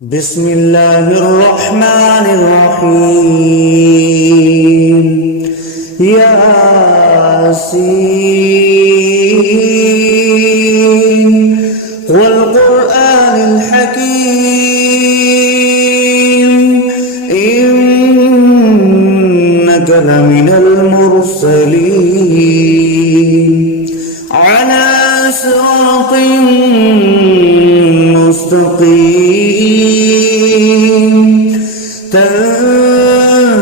بسم الله الرحمن الرحيم ياسين والقرآن الحكيم إنك لمن المرسلين على صراط مستقيم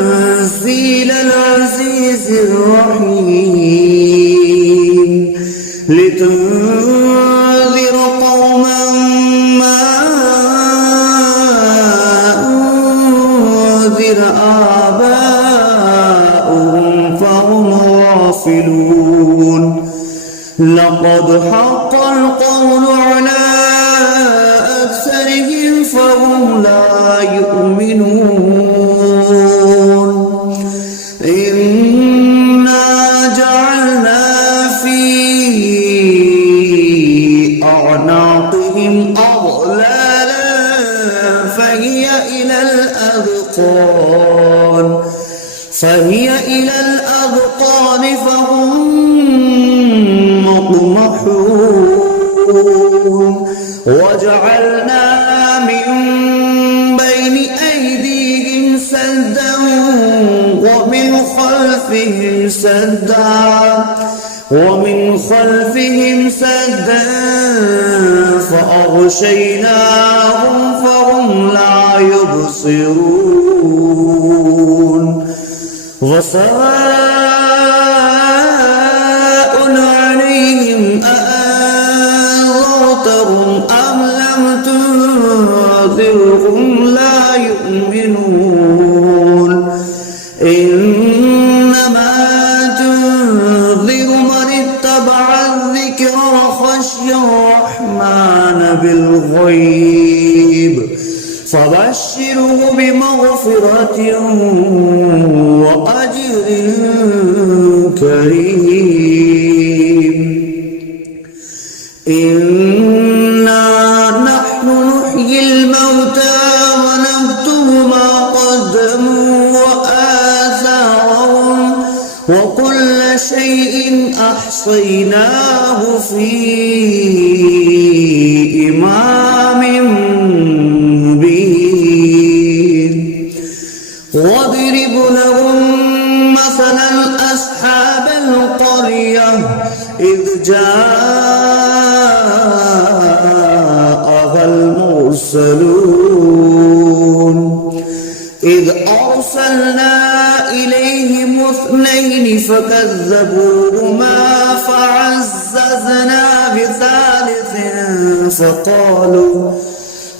تنزيل العزيز الرحيم لتنذر قوما ما أنذر آباؤهم فهم غافلون لقد حق القول على أكثرهم فهم لا يؤمنون إنا جعلنا في أعناقهم أغلالا فهي إلى الأذقان فهم مقمحون وجعلنا من بين أيديهم سدا ومن خلفهم سدا فأغشيناهم فهم لا يبصرون وسواء عليهم أأنذرتهم أم لم تنذرهم لا يؤمنون إنما تنذر من اتبع الذكر وخشي الرحمن بالغيب فبشره بمغفرة وأجر كريم إنا نحن نحيي الموتى ونكتب ما قدموا وآثارهم وكل شيء أحصيناه في إمام مبين واضرب لهم مثلا أصحاب القرية إذ جاءها المرسلون إذ أرسلنا إليهم اثنين فكذبوهما فعززنا بثالث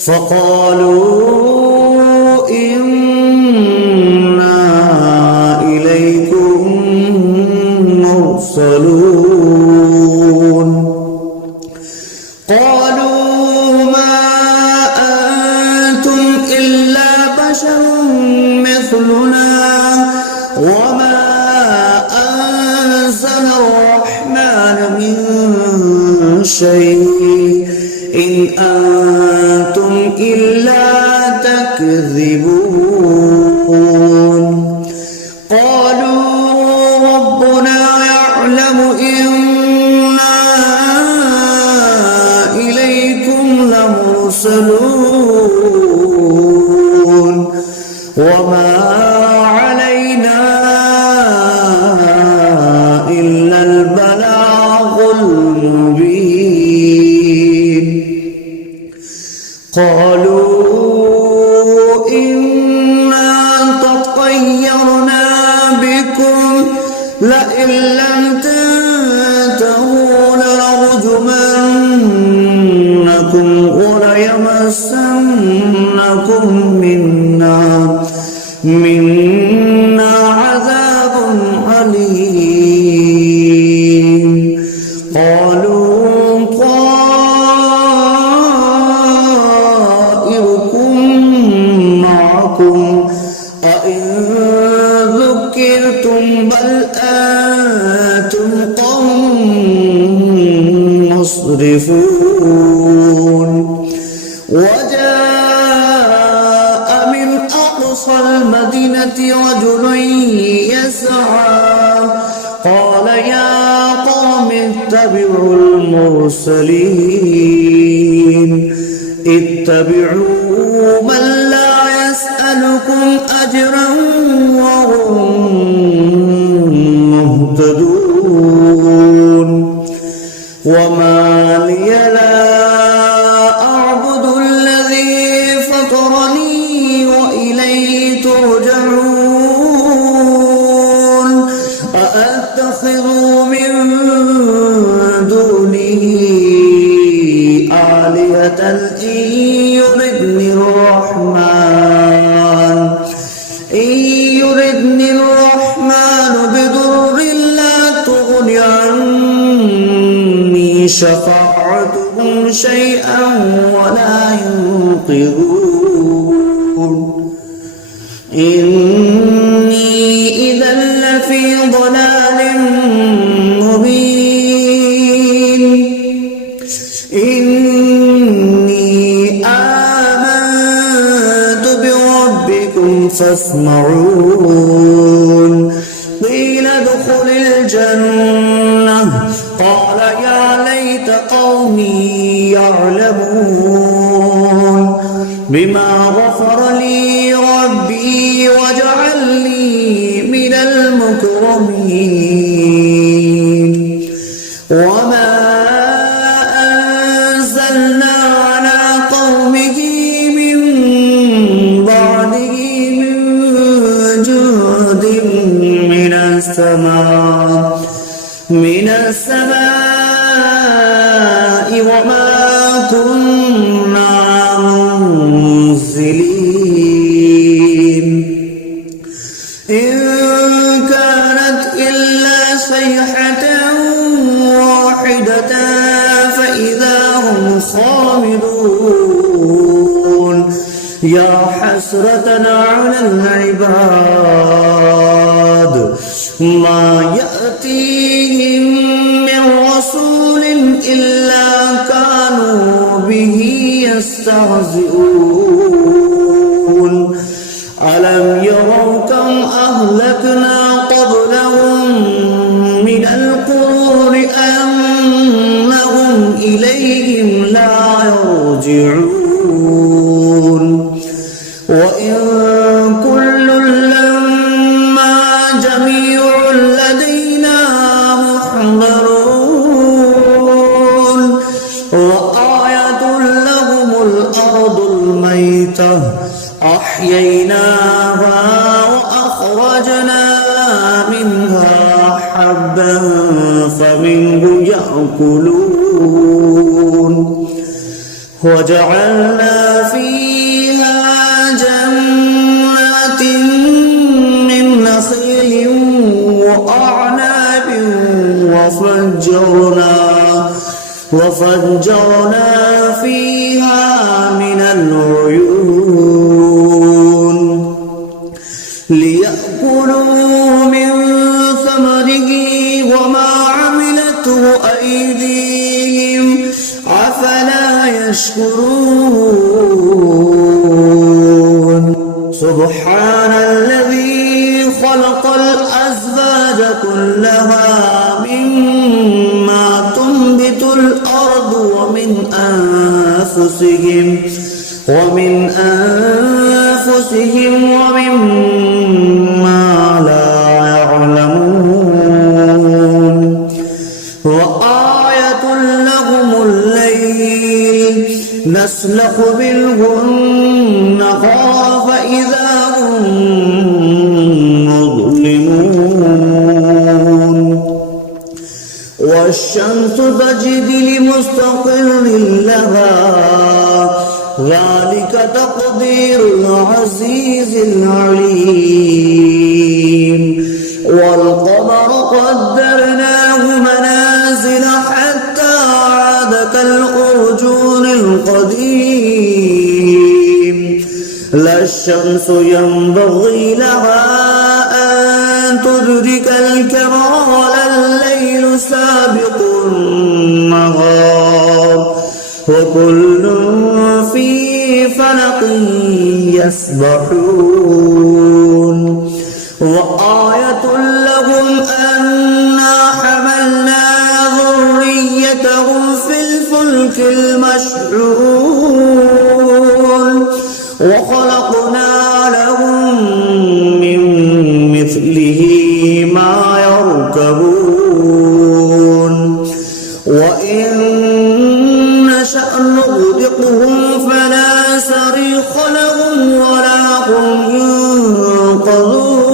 فقالوا إنا إليكم مرسلون قالوا ما أنتم إلا بشر مثلنا وما أنزل الرحمن من شيء إن أنتم إلا تكذبون قالوا ربنا يعلم إنا إليكم لمرسلون وما علينا إلا البلاغ المبين قالوا إنا تطيرنا بكم لئن لم تنتهوا لنرجمنكم وليمسنكم منا عذاب أليم قالوا طائركم معكم أئن ذكرتم بل أنتم قوم مسرفون وجاء أقصى المدينة رجل يسعى قال يا قوم اتبعوا المرسلين اتبعوا من لا يسألكم أجرا وهم مهتدون وما لي لا أعبد الذي فطرني وإليه ترجعون أأتخذ من دونه آلهة إن يردني الرحمن بضر لا تغن عني شفاعتهم شيئا ولا ينقذون إني إذا لفي ضلال مبين إني آمنت بربكم فاسمعون قيل ادخل الجنة قال يا ليت قومي يعلمون بما غفر لي ربي وجعلني من المكرمين وما أنزلنا على قومه من بعده من جند من السماء وما كنا منزلين إن كانت إلا صيحة واحدة فإذا هم خامدون يا حسرة على العباد ما يأتيهم من رسول إلا كانوا به يستهزئون ألم يروا كم أهلكنا قبلهم من القرون أنهم إليهم لا يرجعون وإن كل لما جميع لدينا محضرون وآية لهم الأرض الميتة أحييناها وأخرجنا منها حبا فمنه يأكلون وجعلنا فيها جنات من نخيل وأعناب وفجرنا فيها من العيون ليأكلوا من ثمره وما عملته أيديهم أفلا يشكرون سبحان الذي خلق الأزواج كلها مما تنبت الأرض ومن أنفسهم ومما لا يعلمون وآية لهم الليل نسلخ منه النهار فإذا هم مظلمون والشمس تجري لمستقر لها ذلك تقدير العزيز العليم والقمر قدرناه منازل حتى عاد كالأرجون القديم لا الشمس ينبغي لها أن تدرك الكمال الليل سابق النهار وكل في فلق يسبحون وخلقنا لهم من مثله ما يركبون وإن نشأ نغرقهم فلا صريخ لهم ولا هم ينقذون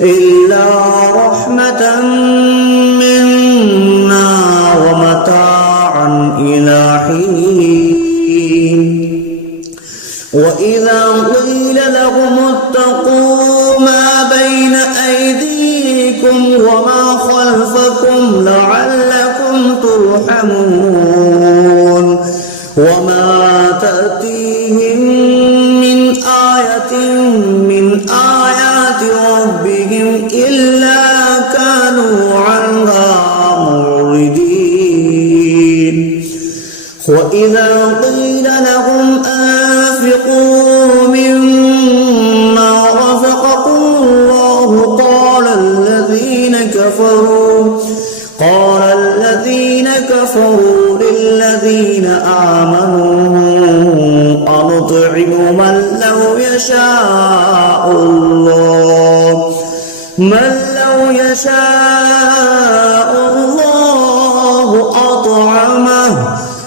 إلا رحمة منا ومتاعا إلى حين وإذا قيل لهم اتقوا ما بين أيديكم وما خلفكم لعلكم ترحمون وما تأتيهم من آية من آيات ربهم إلا كانوا عنها معرضين وإذا قيل لهم أنفقوا مما رزقكم الله قال الذين كفروا للذين آمنوا أنطعم من لو يشاء الله أطعمه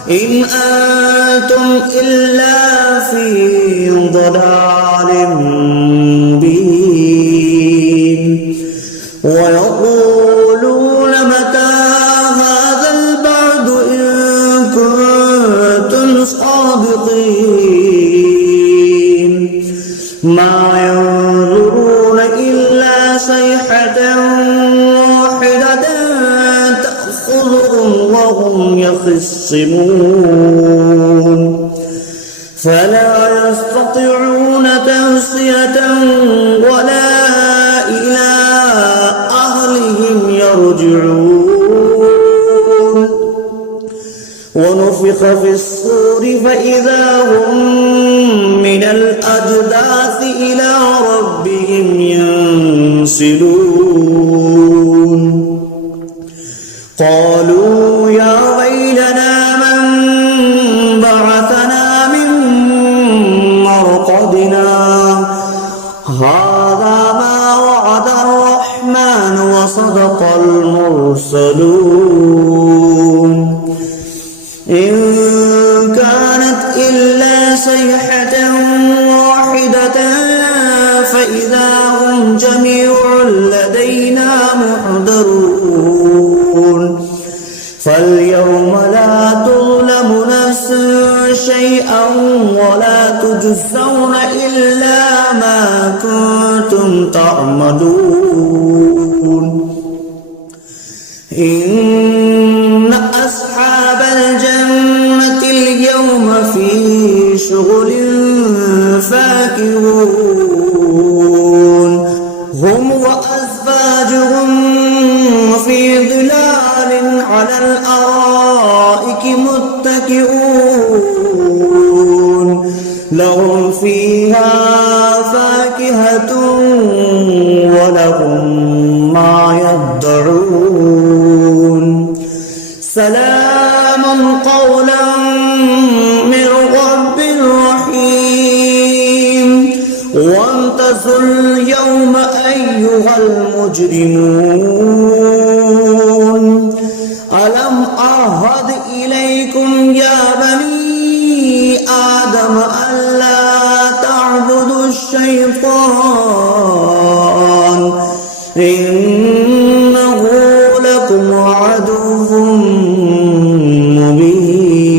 إن أنتم إلا في ضلال مبين ويقولون متى هذا البعد إن كنتم صادقين ما ينظرون إلا صيحة واحدة تأخذهم وهم يخصمون فلا يستطيعون توصية ولا إلى أهلهم يرجعون ونفخ في الصور فإذا هم من الأجداث إلى ربهم ينسلون قالوا يا ويلنا من بعثنا من مرقدنا هذا ما وعد الرحمن وصدق المرسلون إن كانت إلا صيحة واحدة فإذا هم جميع لدينا محضرون فاليوم لا تظلم نفس شيئا ولا تجزون إلا ما كنتم تعملون إن أصحاب الجنة اليوم في شغل فاكهون هم وأزواجهم في ظلال على الأرائك متكئون لهم فيها فاكهة ولهم ما يدعون سلام قولا من رب رحيم وامتازوا اليوم أيها المجرمون ألم أعهد إليكم يا بني آدم ألا تعبدوا الشيطان إنه لكم عدو مبين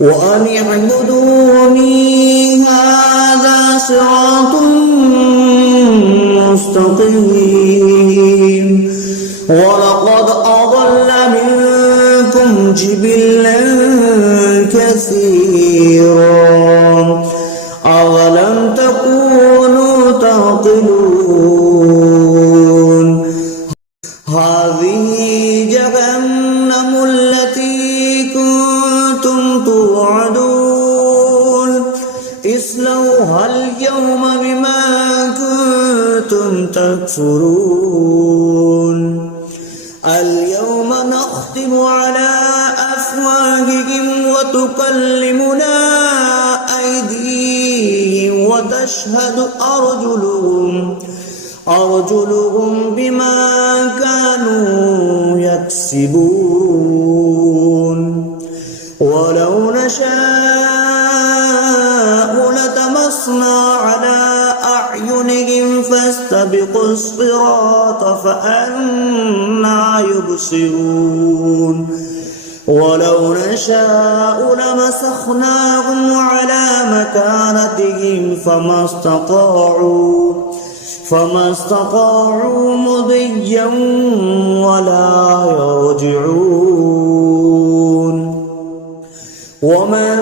وأن اعبدوني هذا صراط مستقيم ولقد أضل منكم جبلا كثيرا أولم تكونوا تعقلون هذه جهنم التي كنتم توعدون اصلوها اليوم بما كنتم تكفرون اليوم نختم على أفواههم وتكلمنا أيديهم وتشهد أرجلهم بما كانوا يكسبون ولو نشاء لطمسنا على أعينهم فاستبقوا الصراط فأنى يبصرون ولو نشاء لمسخناهم على مكانتهم فما استطاعوا مضيا ولا يرجعون ومن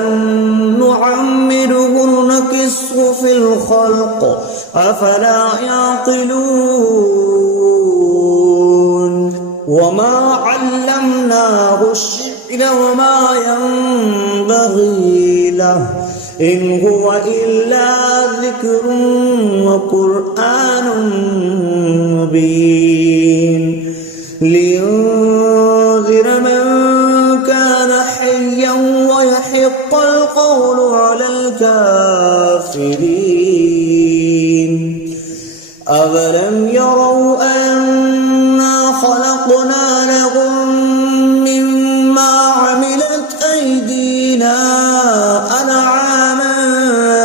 نعمره نكسه في الخلق أفلا يعقلون وما علمناه الشعر وما ينبغي له إن هو إلا ذكر وقرآن مبين لينذر من كان حيا ويحق القول على الكافرين أولم يروا أنا خلقنا لهم مما عملت أيدينا أنعاما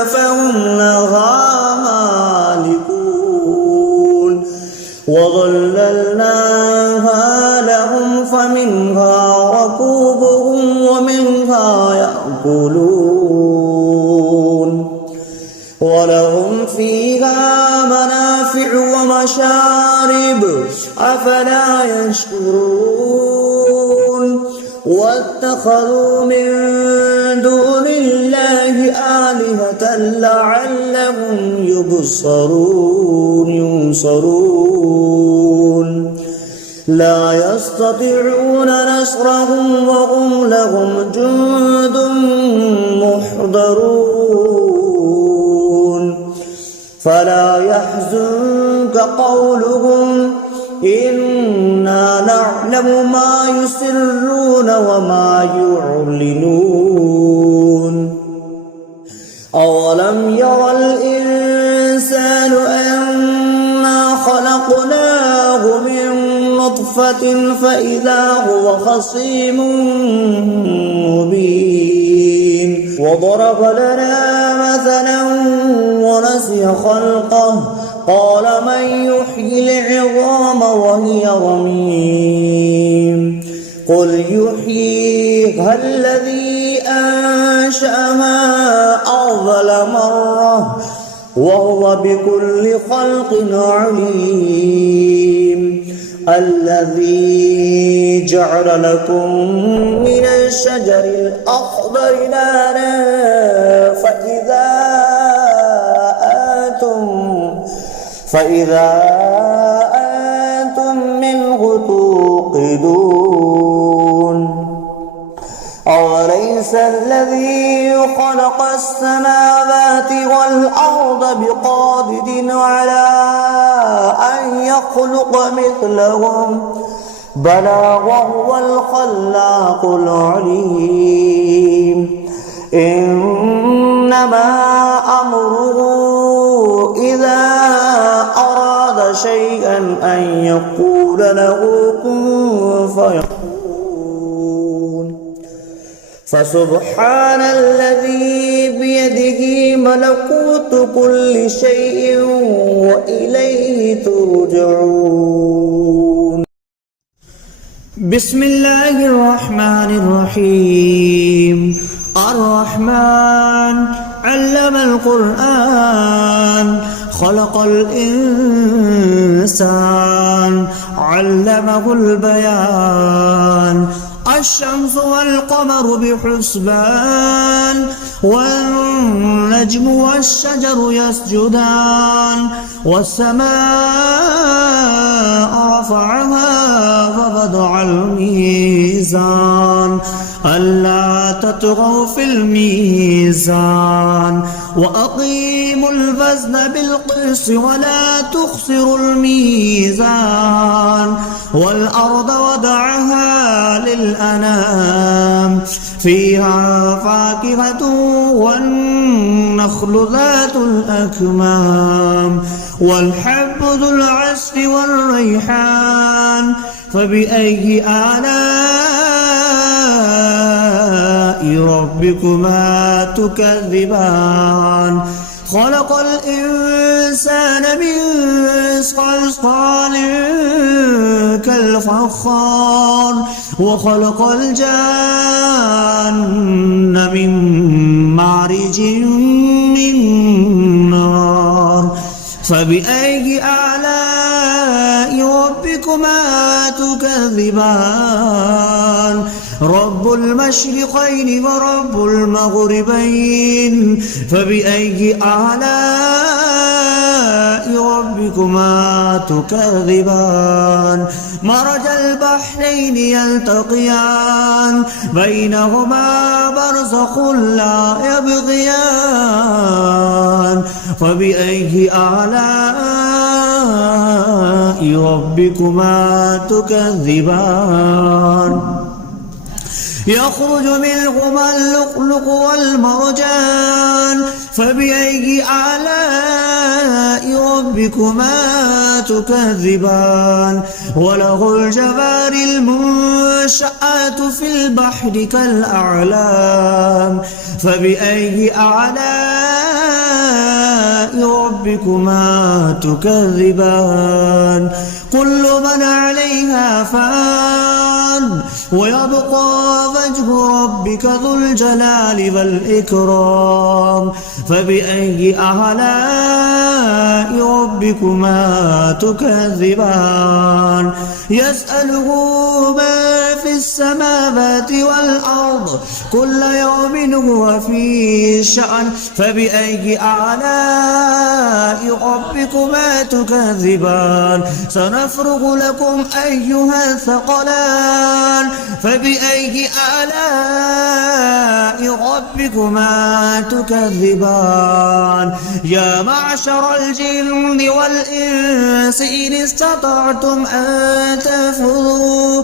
فهم لها مالكون وظللناها لهم فمنها ركوبهم ومنها يأكلون ولهم فيها منافع ومشارب أفلا يشكرون واتخذوا من دون الله آلهة لعلهم ينصرون لا يستطيعون نصرهم وهم لهم جند محضرون فلا يحزنك قولهم إنا نعلم ما يسرون وما يعلنون أولم ير الإنسان أنا خلقناه من نطفة فإذا هو خصيم مبين وضرب لنا مثلا ونسي خلقه قال من يحيي العظام وهي رميم قل يحييها الذي أنشأها أول مرة وهو بكل خلق عليم الذي جعل لكم من الشجر الأخضر نارا فإذا أنتم منه توقدون أوليس الذي خلق السماوات والأرض بقادر على أن يخلق مثلهم بلى وهو الخلاق العليم إنما أمره إذا أراد شيئا أن يقول له كن فيكون فسبحان الذي بيده ملكوت كل شيء وإليه ترجعون بسم الله الرحمن الرحيم الرحمن علم القرآن خلق الإنسان علمه البيان الشمس والقمر بحسبان والنجم والشجر يسجدان والسماء رفعها ووضع الميزان ألا تطغوا في الميزان وأقيموا الوزن بالقسط ولا تخسروا الميزان والأرض وضعها للأنام فيها فاكهة والنخل ذات الأكمام والحب ذو العصف والريحان فبأي آلاء ربكما تكذبان خلق الإنسان من صلصال كالفخار وخلق الجان من مارج من نار فبأي آلاء ربكما تكذبان رب المشرقين ورب المغربين فبأي آلاء ربكما تكذبان مرج البحرين يلتقيان بينهما برزخ لا يبغيان فبأي آلاء ربكما تكذبان يخرج منهما اللؤلؤ والمرجان فبأي آلاء ربكما تكذبان وله الجوار المنشآت في البحر كالأعلام فبأي آلاء ربكما تكذبان كل من عليها فان ويبقى وجه ربك ذو الجلال والإكرام فبأي آلاء ربكما تكذبان يسأله ما في السماوات والأرض كل يوم هو في شأن فبأي آلاء ربكما تكذبان سنفرغ لكم أيها الثقلان فبأي آلاء ربكما تكذبان يا معشر الجن والإنس إن استطعتم أن تنفذوا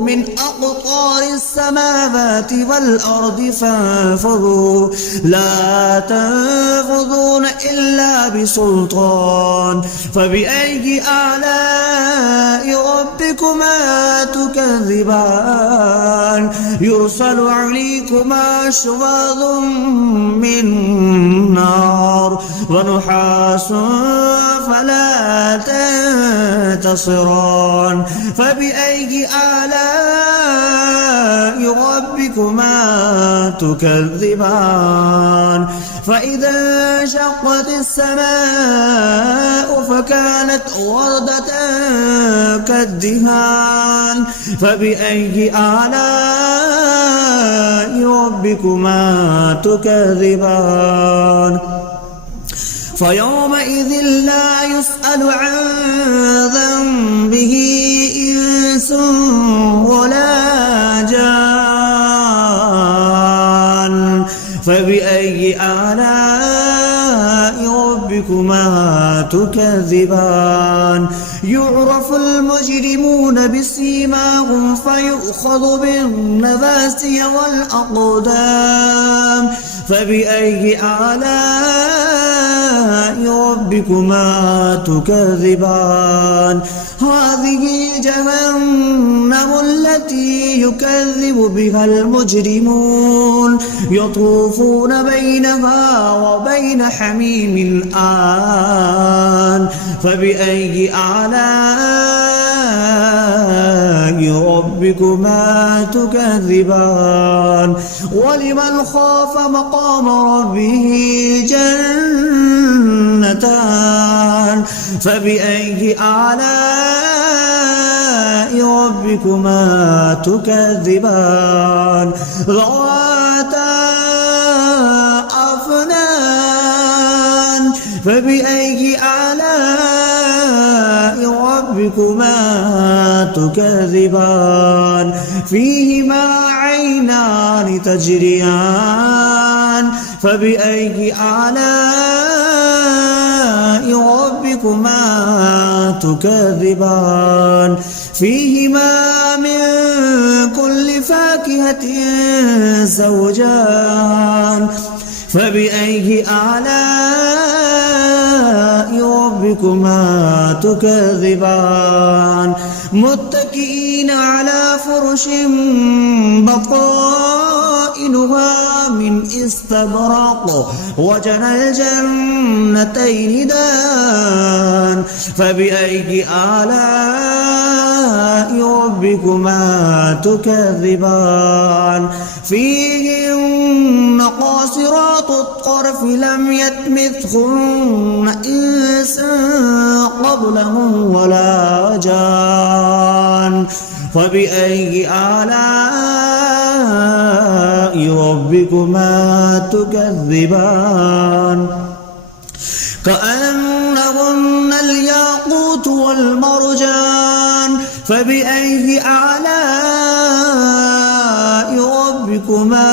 من أقطار السماوات والأرض فانفذوا لا تنفذون إلا بسلطان فبأي آلاء ربكما تكذبان يرسل عليكما شواظ من نار ونحاس فلا تنتصران فبأي آلاء ربكما تكذبان فإذا انشقت السماء فكانت وردة كالدهان فبأي آلاء ربكما تكذبان فيومئذ لا يسأل عن ذنبه إنس ولا جان فبأي آلاء ربكما تكذبان يعرف المجرمون بسيماهم فيؤخذ بالنواسي والأقدام فبأي آلاء ربكما تكذبان هذه جهنم التي يكذب بها المجرمون يطوفون بينها وبين حميم آن فبأي آلاء ربكما تكذبان ولمن خاف مقام ربه جنتان فبأي آلاء ربكما تكذبان ذواتا أفنان فبأي آلاء ربكما تكذبان فيهما عينان تجريان فبأي آلاء ربكما تكذبان فيهما من كل فاكهة زوجان فبأي آلاء ربكما تكذبان متكئين على فرش بطائنها من استبرق وجنى الجنتين دان فبأي آلاء ربكما تكذبان فيهن قاصرات الطرف لم يطمثهن إنس قبلهم ولا جان فبأي آلاء ربكما تكذبان كأنهن الياقوت والمرجان فبأي آلاء ربكما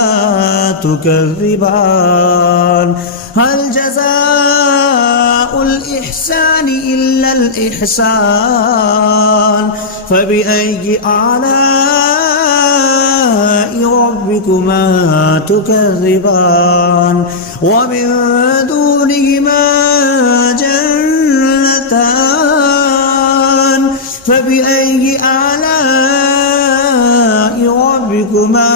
تكذبان هل جزاء الإحسان إلا الإحسان فبأي آلاء ربكما تكذبان ومن دونهما جنتان فبأي آلاء ربكما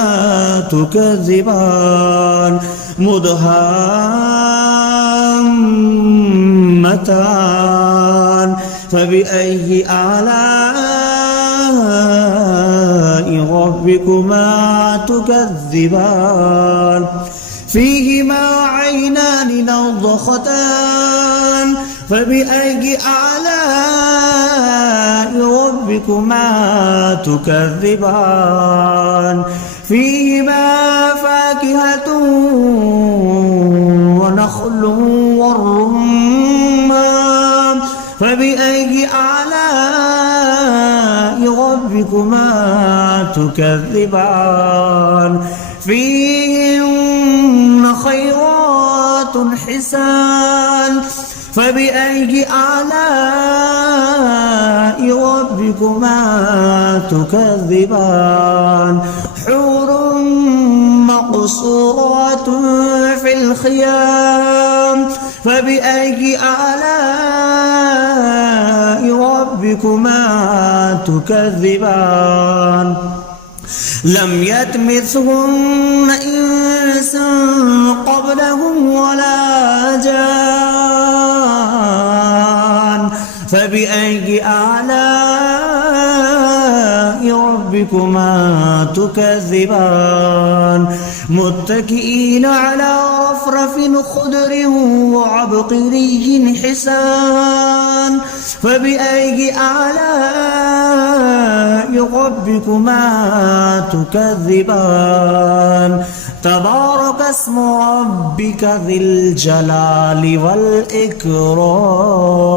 تكذبان مدهامتان فبأي آلاء ربكما تكذبان فيهما عينان نضختان فبأي آلاء ربكما تكذبان فيهما فاكهة ونخل والرمان فبأي آلاء ربكما تكذبان فيهن خيرات حسان فبأي آلاء ربكما تكذبان حور مقصورات في الخيام فبأي آلاء ربكما تكذبان لم يطمثهن إنس قبلهم ولا جان فبأي آلاء ربكما تكذبان متكئين على رفرف خضر وعبقري حسان فبأي آلاء ربكما تكذبان تبارك اسم ربك ذي الجلال والإكرام.